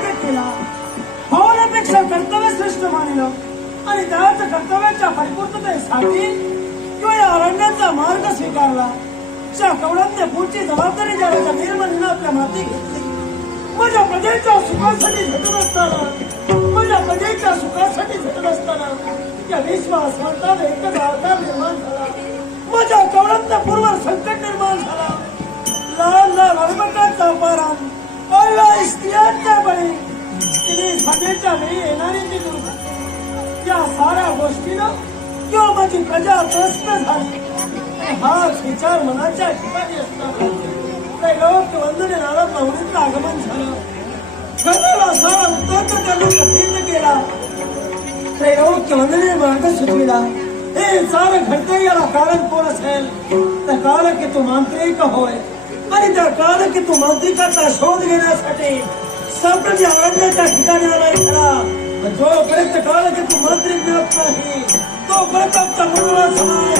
त्याग केला त्याचं कर्तव्य श्रेष्ठ मानलं. आणि त्याच्या कर्तव्याच्या परिपूर्णतेसाठी किंवा या अरण्याचा मार्ग स्वीकारला. त्या कवडांच्या पुढची जबाबदारी द्यायच्या निर्मणीनं आपल्या माती घेतली. माझ्या प्रजेच्या सुखासाठी झटत असताना माझ्या प्रजेच्या सुखासाठी झटत असताना या विश्वास एकच आधार निर्माण झाला. माझ्या कवडांचा पूर्व संकट सभेच्या वेळी येणारी ती दुर्घटना या साऱ्या गोष्टीनं किंवा माझी प्रजा त्रस्त झाली आणि हाच विचार मनाच्या ठिकाणी असताना त्रैलोक वंदने नारद माऊलींचं आगमन झालं खरं सारा उद्योग त्यांना कठीण केला त्रैलोक्य वंदने मार्ग सुचविला हे सारं घडतं याला कारण कोण असेल तर कारण की तू मांत्रिक होय आणि त्या कारण की तू मांत्रिकाचा शोध घेण्यासाठी संप्रती अरण्याच्या ठिकाणी आलाय खरा पण जोपर्यंत काळाचे तू मांत्रिक मिळत नाही तोपर्यंत आमचा मुलगा